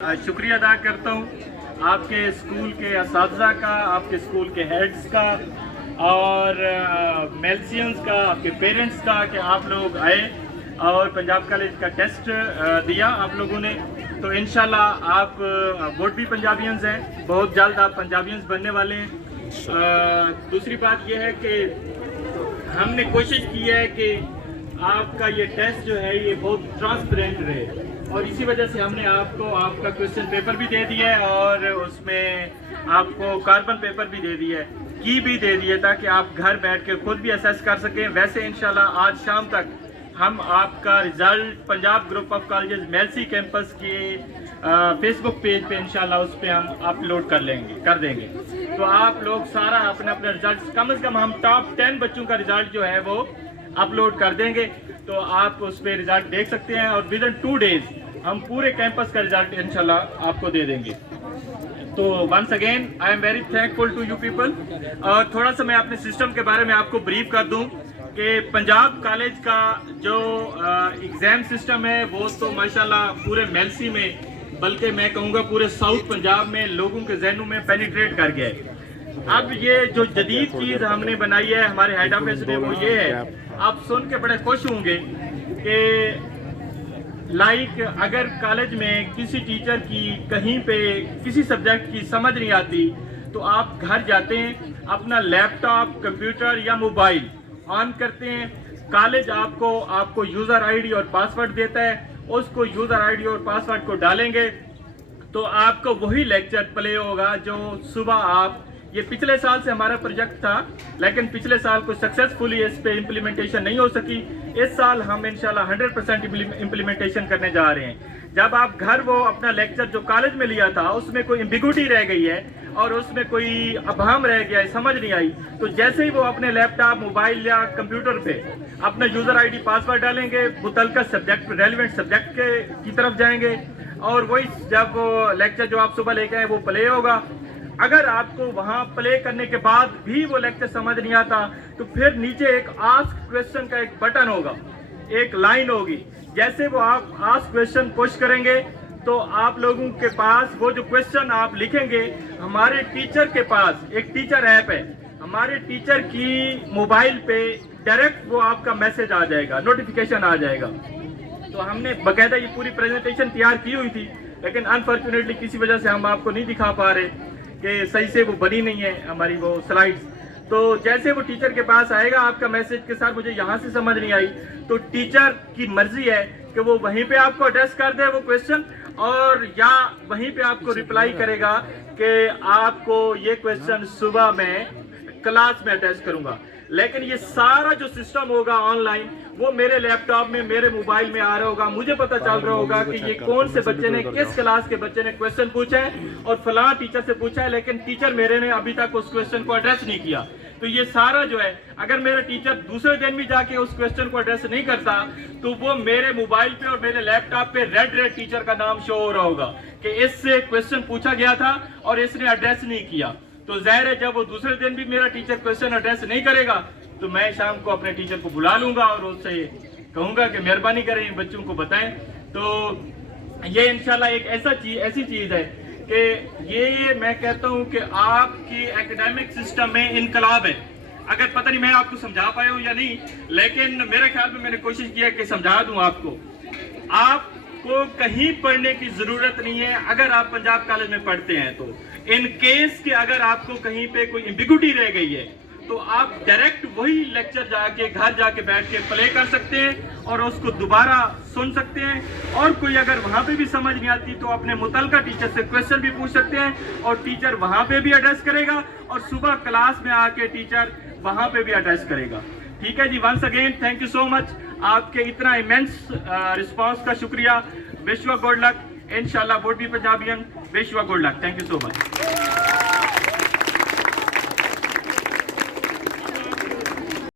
شکریہ ادا کرتا ہوں آپ کے اسکول کے اساتذہ کا، آپ کے اسکول کے ہیڈز کا اور میلسینز کا، آپ کے پیرنٹس کا کہ آپ لوگ آئے اور پنجاب کالج کا ٹیسٹ دیا آپ لوگوں نے. تو انشاءاللہ آپ ووٹ بھی پنجابینز ہیں، بہت جلد آپ پنجابینز بننے والے ہیں. دوسری بات یہ ہے کہ ہم نے کوشش کی ہے کہ آپ کا یہ ٹیسٹ جو ہے یہ بہت ٹرانسپیرنٹ رہے، اور اسی وجہ سے ہم نے آپ کو آپ کا کویسچن پیپر بھی دے دیا ہے اور اس میں آپ کو کاربن پیپر بھی دے دیا ہے، کی بھی دے دی ہے، تاکہ آپ گھر بیٹھ کے خود بھی اسیس کر سکیں. ویسے انشاءاللہ آج شام تک ہم آپ کا result Punjab group of colleges Mailsi campus کے فیس بک پیج پہ انشاءاللہ اس پہ ہم اپلوڈ کر دیں گے. تو آپ لوگ سارا اپنا رزلٹ کم از کم ہم ٹاپ 10 بچوں کا رزلٹ جو ہے وہ اپلوڈ کر دیں گے، تو آپ اس پہ رزلٹ دیکھ سکتے ہیں. اور ودن 2 days ہم پورے کیمپس کا رزلٹ انشاءاللہ آپ کو دے دیں گے. تو once again I am very thankful to you people. اور تھوڑا سا میں اپنے سسٹم کے بارے میں آپ کو بریف کر دوں کہ پنجاب کالج کا جو ایگزام سسٹم ہے وہ تو ماشاءاللہ پورے میلسی میں، بلکہ میں کہوں گا پورے ساؤتھ پنجاب میں لوگوں کے ذہنوں میں پینیٹریٹ کر گیا ہے. اب یہ جو جدید چیز ہم نے بنائی ہے ہمارے ہیڈ آفس نے وہ یہ ہے، آپ سن کے بڑے خوش ہوں گے کہ اگر کالج میں کسی ٹیچر کی کہیں پہ کسی سبجیکٹ کی سمجھ نہیں آتی تو آپ گھر جاتے ہیں، اپنا لیپ ٹاپ، کمپیوٹر یا موبائل آن کرتے ہیں، کالج آپ کو یوزر آئی ڈی اور پاسورڈ دیتا ہے، اس کو یوزر آئی ڈی اور پاسورڈ کو ڈالیں گے تو آپ کو وہی لیکچر پلے ہوگا جو صبح یہ پچھلے سال سے ہمارا پروجیکٹ تھا، لیکن پچھلے سال کو سکسیسفلی اس پہ امپلیمنٹیشن نہیں ہو سکی. اس سال ہم انشاءاللہ 100% امپلیمنٹیشن کرنے جا رہے ہیں. جب آپ گھر وہ اپنا لیکچر جو کالج میں لیا تھا اس میں کوئی ایمبیگوٹی رہ گئی ہے اور اس میں کوئی ابہام رہ گیا ہے، سمجھ نہیں آئی، تو جیسے ہی وہ اپنے لیپ ٹاپ، موبائل یا کمپیوٹر پہ اپنا یوزر آئی ڈی پاسورڈ ڈالیں گے، متعلقہ سبجیکٹ ریلیونٹ سبجیکٹ کی طرف جائیں گے اور وہی جب لیکچر جو آپ صبح لے کے آئے وہ پلے ہوگا. اگر آپ کو وہاں پلے کرنے کے بعد بھی وہ لیکچر سمجھ نہیں آتا تو پھر نیچے ایک آسک کویسچن کا ایک بٹن ہوگا، ایک لائن ہوگی. جیسے وہ آپ آسک کویسچن پوش کریں گے تو آپ لوگوں کے پاس وہ جو کویسچن آپ لکھیں گے، ہمارے ٹیچر کے پاس ایک ٹیچر ایپ ہے، ہمارے ٹیچر کی موبائل پہ ڈائریکٹ وہ آپ کا میسج آ جائے گا، نوٹیفیکیشن آ جائے گا. تو ہم نے باقاعدہ یہ پوری پریزنٹیشن تیار کی ہوئی تھی، لیکن انفارچونیٹلی کسی وجہ سے ہم آپ کو نہیں دکھا پا رہے کہ صحیح سے وہ بنی نہیں ہے ہماری وہ سلائیڈز. تو جیسے وہ ٹیچر کے پاس آئے گا آپ کا میسج کے ساتھ، مجھے یہاں سے سمجھ نہیں آئی، تو ٹیچر کی مرضی ہے کہ وہ وہیں پہ آپ کو ایڈریس کر دے وہ کویسچن، اور یا وہیں پہ آپ کو ریپلائی کرے گا کہ آپ کو یہ کویسچن صبح میں کلاس میں ایڈریس کروں گا. لیکن یہ سارا جو سسٹم ہوگا آن لائن وہ میرے لیپ ٹاپ میں، میرے موبائل میں آ رہا ہوگا. مجھے پتہ چل رہا ہوگا کہ یہ کون سے بچے نے، کس کلاس کے بچے نے کویسچن پوچھا ہے اور فلاں ٹیچر سے پوچھا ہے، لیکن ٹیچر میرے نے ابھی تک اس کویسچن کو ایڈریس نہیں کیا. تو یہ سارا جو ہے، اگر میرا ٹیچر دوسرے دن بھی جا کے اس کویسچن کو ایڈریس نہیں کرتا تو وہ میرے موبائل پہ اور میرے لیپ ٹاپ پہ ریڈ ٹیچر کا نام شو ہو رہا ہوگا کہ اس سے کویسچن پوچھا گیا تھا اور اس نے ایڈریس نہیں کیا. تو ظاہر ہے جب وہ دوسرے دن بھی میرا ٹیچر کویسچن ایڈریس نہیں کرے گا تو میں شام کو اپنے ٹیچر کو بلا لوں گا اور اس سے کہوں گا کہ مہربانی کریں بچوں کو بتائیں. تو یہ انشاءاللہ ایک ایسی چیز ہے کہ یہ میں کہتا ہوں کہ آپ کی ایکیڈیمک سسٹم میں انقلاب ہے. اگر پتہ نہیں میں آپ کو سمجھا پایا ہوں یا نہیں، لیکن میرے خیال میں نے کوشش کی ہے کہ سمجھا دوں آپ کو. آپ کو کہیں پڑھنے کی ضرورت نہیں ہے اگر آپ پنجاب کالج میں پڑھتے ہیں تو. ان کیس کہ اگر آپ کو کہیں پہ کوئی ایمبیگوٹی رہ گئی ہے تو آپ ڈائریکٹ وہی لیکچر گھر جا کے بیٹھ کے پلے کر سکتے ہیں اور اس کو دوبارہ سن سکتے ہیں. اور کوئی اگر وہاں پہ بھی سمجھ نہیں آتی تو اپنے متعلقہ ٹیچر سے کویسچن بھی پوچھ سکتے ہیں اور ٹیچر وہاں پہ بھی ایڈریس کرے گا اور صبح کلاس میں آ کے ٹیچر وہاں پہ بھی ایڈریس کرے گا. ٹھیک ہے جی. Once again thank you so much. آپ کے اتنا ایمنس رسپانس کا شکریہ. Wish you good luck. انشاءاللہ ووٹ بھی پنجابین. Wish you good luck. Thank you so much.